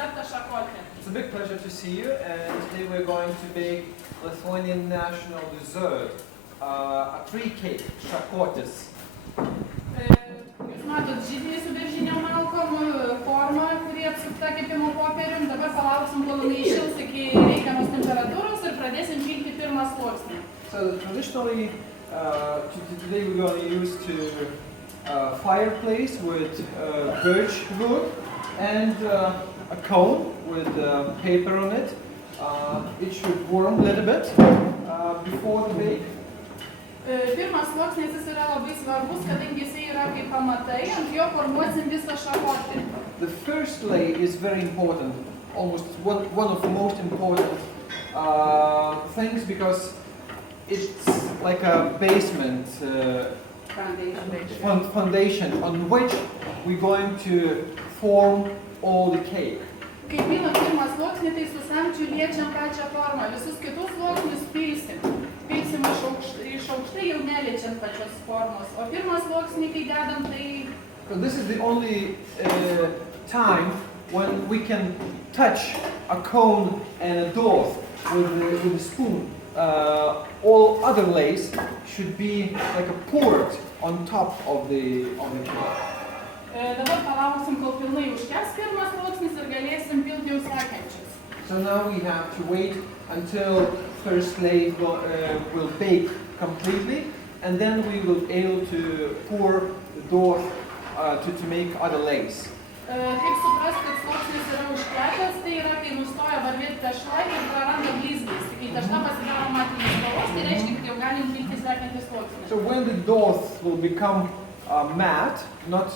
receptą šakotį. It's a big pleasure to see you, and today we're going to bake Lithuanian national dessert, a tree cake, šakotis. Jūs matot židinį su beržinėm malkom, formą, kuri apsupta kepimo popierium. Dabar palauksim, kol jinai įšils iki reikiamos temperatūros ir pradėsim pilti pirmą sluoksnį. So traditionally, today we're going to use a fireplace with birch wood and a cone with paper on it. It should warm a little bit before the bake. Pirmas sluoksnis jis yra labai svarbus, kadangi jisai yra kaip pamatai, ant jo formuosim visą šakotį. The first layer is very important, almost one of the most important things, because it's like a basement foundation on which we're going to form all the cake. Kai pilam pirmą sluoksnį, tai su samčiu liečiam pačią formą. Visus kitus sluoksnius pilsim. Pilsim iš aukštai, jau neliečiant pačios formos. O pirmą sluoksnį, kai dedam, tai... So this is the only time when we can touch a cone and a dough with a spoon. All other layers should be like a poured on top of the cake. Dabar palauksim, kol pilnai užkes pirmas sluoksnis ir galėsim pilti jau sekančius. So now we have to wait until first layer will bake completely, and then we will be able to pour the dough to make other layers. Kaip supras, kad sluoksnis yra užkepęs, tai yra, kai nustoja varvėti tešla ir praranda blizgis. Kai tešla pasidaro matinis spalvos, tai reiškia, kad jau galim pilti sekantį sluoksnį. So when the dough will become matte, not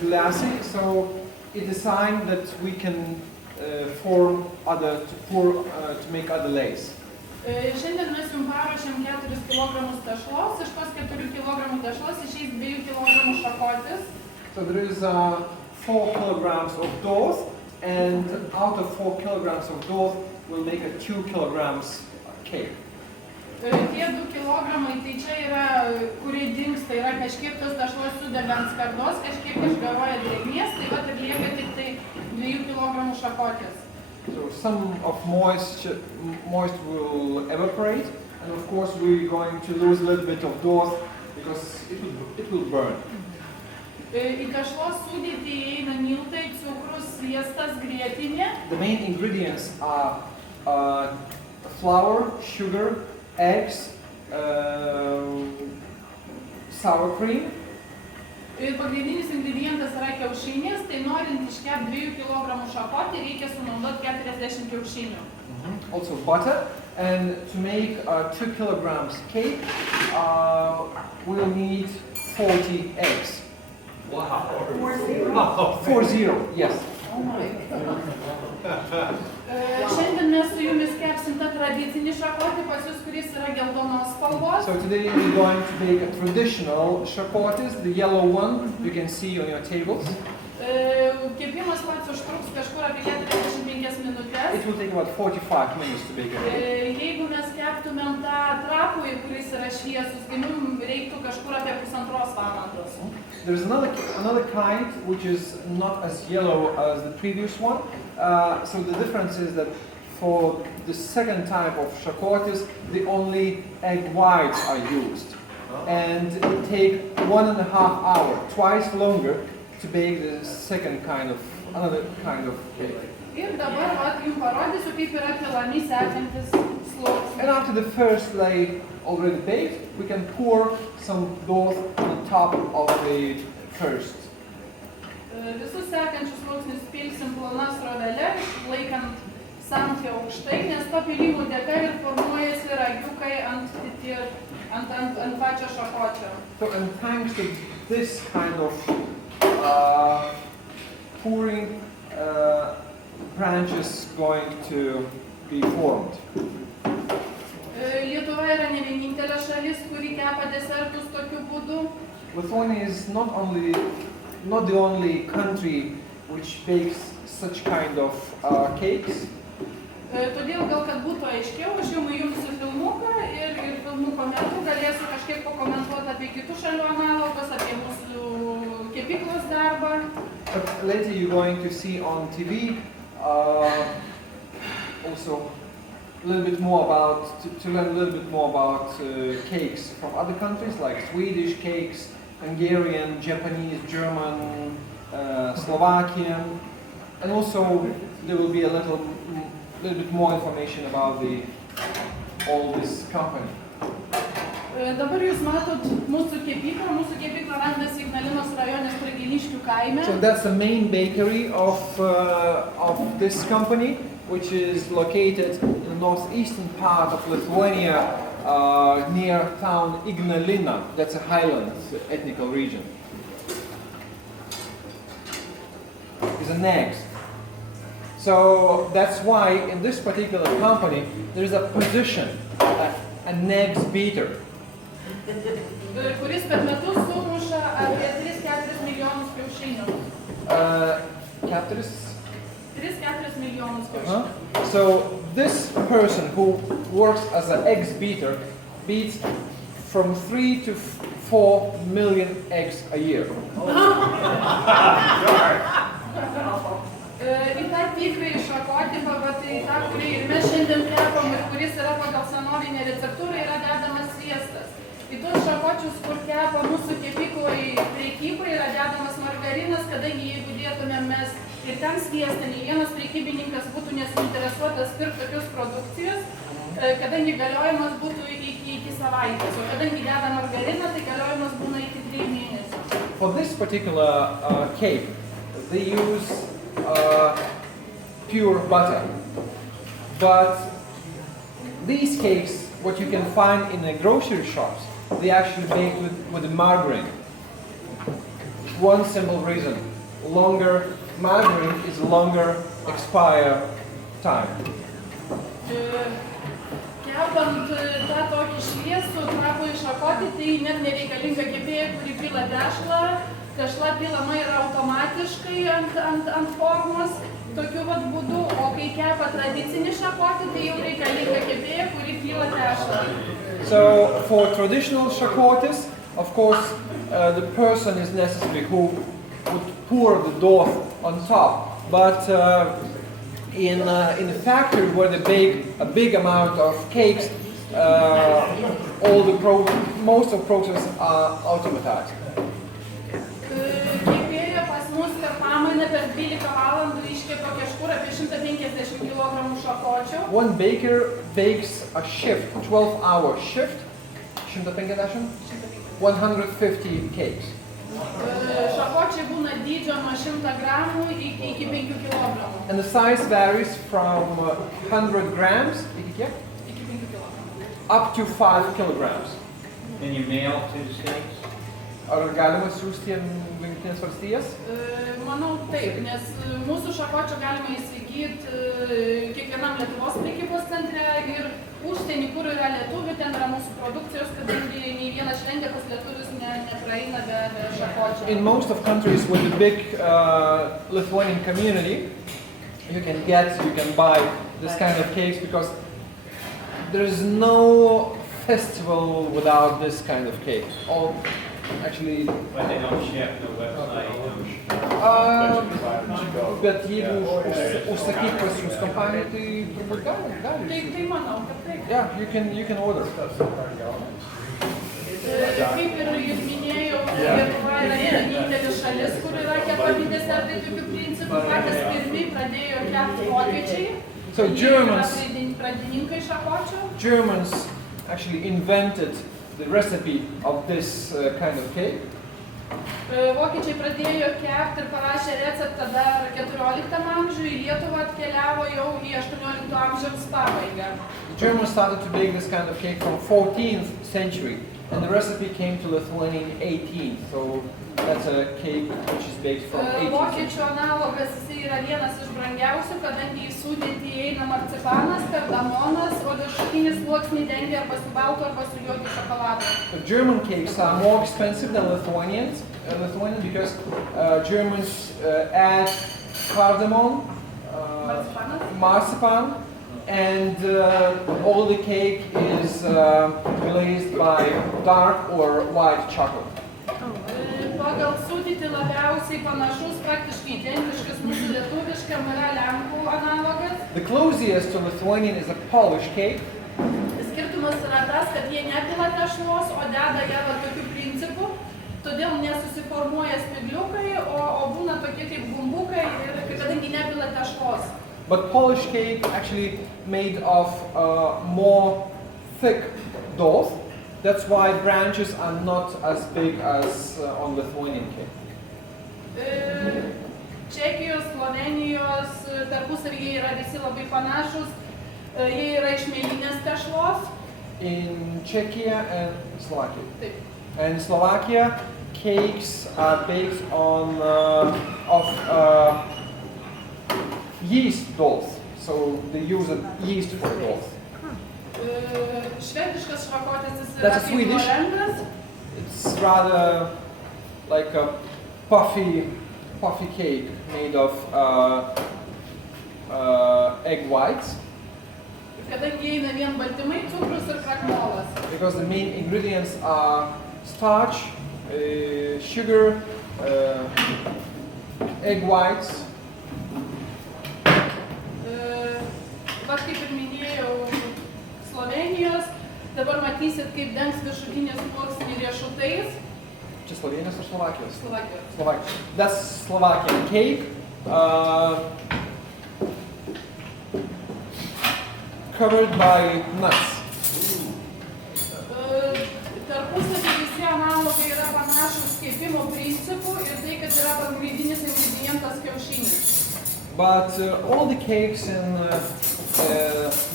glassy, so it's a sign that we can to make other layers. Šiandien mes jums paruošėm 4 kg tešlos, iš tos 4 kg tešlos išeis 2 kg šakotis. So there is 4 kilograms of dough, and out of 4 kilograms of dough, we'll make a 2 kilograms cake. Tie 2 kilogramai, tai čia yra, kurie dingsta, yra kažkiek tos tešlos sudega ant skardos, kažkiek išgaruoja drėgmės, tai vat ir lieka tik tai 2 kilogramų šakotės. So some of moist will evaporate, and of course we're going to lose a little bit of dough because it will burn. Į tešlos sudėtį įeina miltai, cukrus, sviestas, grietinė. The main ingredients are flour, sugar, eggs, sour cream. Ir pagrindinis ingredientas yra kiaušinės, tai norint iškepti 2 kg šakotį, reikia sunaudoti 40 kiaušinių. Also butter, and to make a 2 kilograms cake, we'll need 40 eggs. Wow. 40, yes. Oh my God. Šiandien mes su jumis kepsim tą tradicinį šakotį, pas jūs, kuris yra geltonos spalvos. So today we're going to make a traditional šakotis, the yellow one you can see on your tables. Kepimas pats užtruks kažkur apie 45 minutės. It will take about 45 minutes to bake it. Jeigu mes keptumėm tą trapųjį, kuris yra šviesus, tai mums reiktų kažkur apie 1,5 valandos. There's another kind which is not as yellow as the previous one. So the difference is that for the second type of shakotis, the only egg whites are used. And it takes 1.5 hours, twice longer, to bake the another kind of cake. Ir dabar jums parodysiu, kaip yra pilami sekantis sluoksnis. And after the first layer already baked, we can pour some dough on top of the first. Visus sekančius sluoksnius pilsim plona srovele, laikant samtį aukštai, nes to pilimo dėka ir formuojasi ragiukai ant pačio šakočio. So, and thanks to this kind of pouring, branches going to be formed. Lietuva yra ne vienintelė šalis, kuri kepa desertus tokiu būdu. Lithuania is not the only country which bakes such kind of cakes. Todėl gal, kad būtų aiškiau, aš jums įjungsiu filmuką ir filmuko metu galėsiu kažkiek pakomentuoti apie kitų šalių analogus, apie mūsų kepyklos darbą. But later you're going to see on TV also a little bit more about, to learn a little bit more about cakes from other countries like Swedish cakes, Hungarian, Japanese, German, Slovakian, and also there will be a little bit more information about all this company. Dabar jūs matot mūsų kepyklą randasi Ignalinos rajone Stragėniškių kaime. So that's the main bakery of this company, which is located in the northeastern part of Lithuania, near town Ignalina. That's a highland ethnical region. It's an egg. So that's why in this particular company there is a position, an eggs beater. Kuris per metus sumuša apie 3-4 milijonus kiaušinių. 3-4 milijonus kiaušinių. So this person who works as an eggs beater beats from 3 to 4 million eggs a year. Į tą tikrą iššakoti, į tą, kurį mes šiandien kepam ir kuris yra pagal senovinę receptūrą, yra dedamas sviestas. Į tuos šakočius, kur kepa mūsų kepykloje prekyboje, yra dedamas margarinas, kadangi jeigu dėtumėm mes ir ten sviestą, nei vienas prekybininkas būtų nesuinteresuotas pirkti tokius produkcijos, kadangi galiojimas būtų iki savaitės, o kadangi deda margariną, tai galiojimas būna iki 3 mėnesių. For this particular cake, they use pure butter, but these cakes, what you can find in the grocery shops, they actually make with the margarine. One simple reason: longer margarine is longer expire time. Kepant tą tokį šviesų trapų iššakoti, tai net nereikalinga kepėja, kuri pila tešlą. Tešla pilama yra automatiškai ant formos, tokiu vat būdu, o kai kepa tradicinį šakotį, tai jau reikalinga kepėja, kuri pila tešlą. So for traditional shakotis, of course, the person is necessary who would pour the dough on top. But in the factory where they bake a big amount of cakes, most of the process are automatized. One baker bakes a shift, 12-hour shift, 150 cakes. And the size varies from 100 grams up to 5 kilograms. Can you mail to the States? Ar galima siųsti į Jungtines Valstijas? Manau taip, nes mūsų šakočių galima įsigyti kiekvienam Lietuvos prekybos centre ir užsienį, kur yra lietuvių, ten yra mūsų produkcijos, kadangi nei vienas šventėkas lietuvis nepraeina be šakočių. In most of countries with a big Lithuanian community, you can buy this kind of cakes because there is no festival without this kind of cake. Actually, But they don't ship the website. Bet jeigu užsakyti pas jūs kompaniją, tai turbūt gali. Tai manau, kad taip. Yeah, you can order. Kaip ir jūs minėjau, Lietuva yra vienintelis šalis, kur yra kepami desertai tokiu principu, patys pirmi pradėjo kepti vokiečiai. So Germans actually invented the recipe of this kind of cake. Vokiečiai pradėjo kepti ir parašė receptą dar 14 amžiuje, į Lietuvą atkeliavo jau į 18 amžiaus pabaigą. The Germans started to bake this kind of cake from 14th century, and the recipe came to Lithuania in 18th. So that's a cake which is baked from 18th Vokiečių century. analogas yra vienas iš brangiausių, kadangi į sudėtį įeina marcipanas, kardamonas, o viršutinį sluoksnį dengia arba su baltu arba su juodu šokoladu. The German cakes are more expensive than Lithuanian because Germans add cardamom, marzipan, and all the cake is glazed by dark or white chocolate. Pagal sudėtį truputį labiausiai panašus, praktiškai identiškas mūsų lietuviškam yra lenkų analogas. The closest to Lithuanian is a Polish cake. Skirtumas yra tas, kad jie nepila tešlos, o deda ją va tokiu principu, todėl nesusiformuoja spigliukai, o būna tokie kaip gumbukai, ir kadangi nepila tešlos. But Polish cake actually made of more thick dough. That's why branches are not as big as on Lithuanian cake. Čekijos, Slovenijos tarpusavyje yra visi labai panašus. Jie yra iš mėlynės tešlos. In Czechia and Slovakia. Taip. And Slovakia, cakes are baked on yeast dough. So they use yeast for dough. Švediškas šrakotis yra That's a kaip Swedish. morengas. It's rather like a puffy cake made of egg whites. Kadangi eina vien baltymai, cukrus ir krakmolas. Because the main ingredients are starch, sugar, egg whites. Va kaip ir minėjau, Slovenijos, dabar matysit, kaip dengs viršutinį sluoksnį riešutais. Čia Slovenijos or Slovakios? Slovakijos. Slovakia. That's Slovakian cake. Covered by nuts. Tarpusavy visi analogai yra panašus kepimo principu ir tai, kad yra pagrindinis ingredientas kiaušinis. But all the cakes in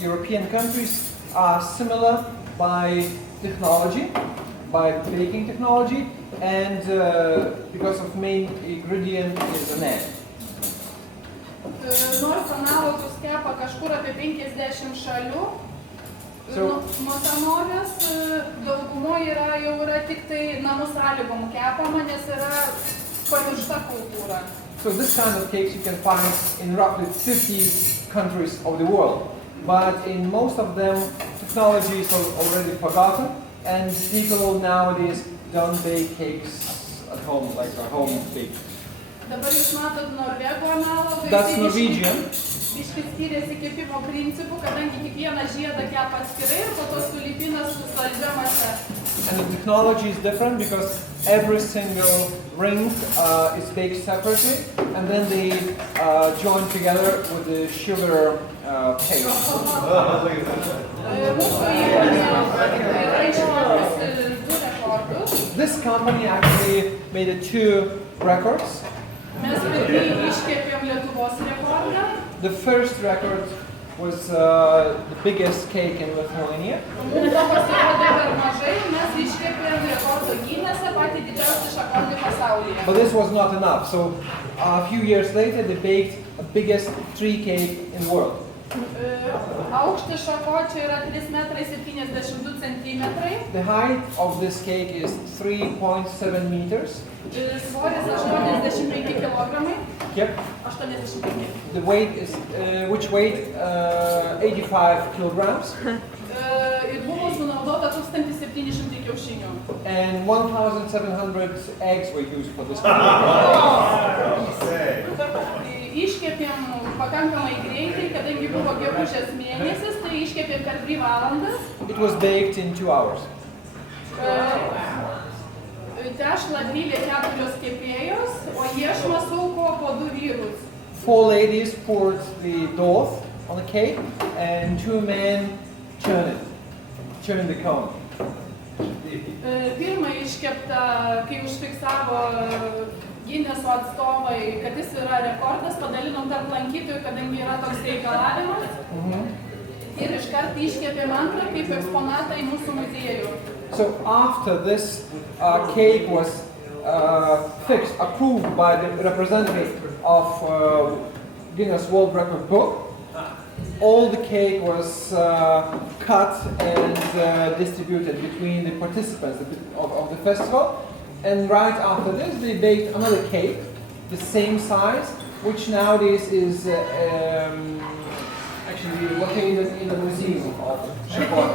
European countries are similar by technology, by baking technology, and because of main ingredient is an egg. Nors analogus kepa kažkur apie 50 šalių, nuo senovės daugumoje jau yra tik tai namų sąlygom kepama, nes yra pamiršta kultūra. So this kind of cakes you can find in roughly 50 countries of the world. But in most of them, technology is already forgotten, and people nowadays don't bake cakes at home, like a home bake. Dabar jūs matot Norvego analogą. That's Norwegian. Biškai skiriasi kepimo principu, kadangi kiekvieną žiedą kepa atskirai ir po to sulipina su saldžia mase. And the technology is different because every single ring is baked separately, and then they join together with the sugar paste. This company actually made 2 records. The first record was the biggest cake in Lithuania. But this was not enough, so a few years later they baked the biggest tree cake in the world. Aukštis šakočio yra 3,72 centimetrai. The height of this cake is 3.7 meters. Svoris 85 kilogramai. Yep. 85. The weight is, which weight 85 kilograms. Ir buvo sunaudota 1700 kiaušinių. And 1,700 eggs were used for this cake. Iškepėm pakankamai greitai, kadangi buvo gegužės mėnesis, tai iškepėm per 3 valandas. It was baked in 2 hours. Tešlą grylė 4 kepėjos, o iešmą sauko po 2 vyrus. 4 ladies poured the dough on the cake, and 2 men churned the cone. Pirmą iškeptą, kai užfiksavo Gineso atstovai, kad jis yra rekordas, padalinom tarp lankytojų, kadangi yra toks reikalavimas. Ir iškart iškepėm antrą kaip eksponatą į mūsų muziejų. So after this cake was fixed, approved by the representative of Guinness World Record book, all the cake was cut and distributed between the participants of the festival. And right after this, they baked another cake, the same size, which nowadays is actually located in the museum of Chicago.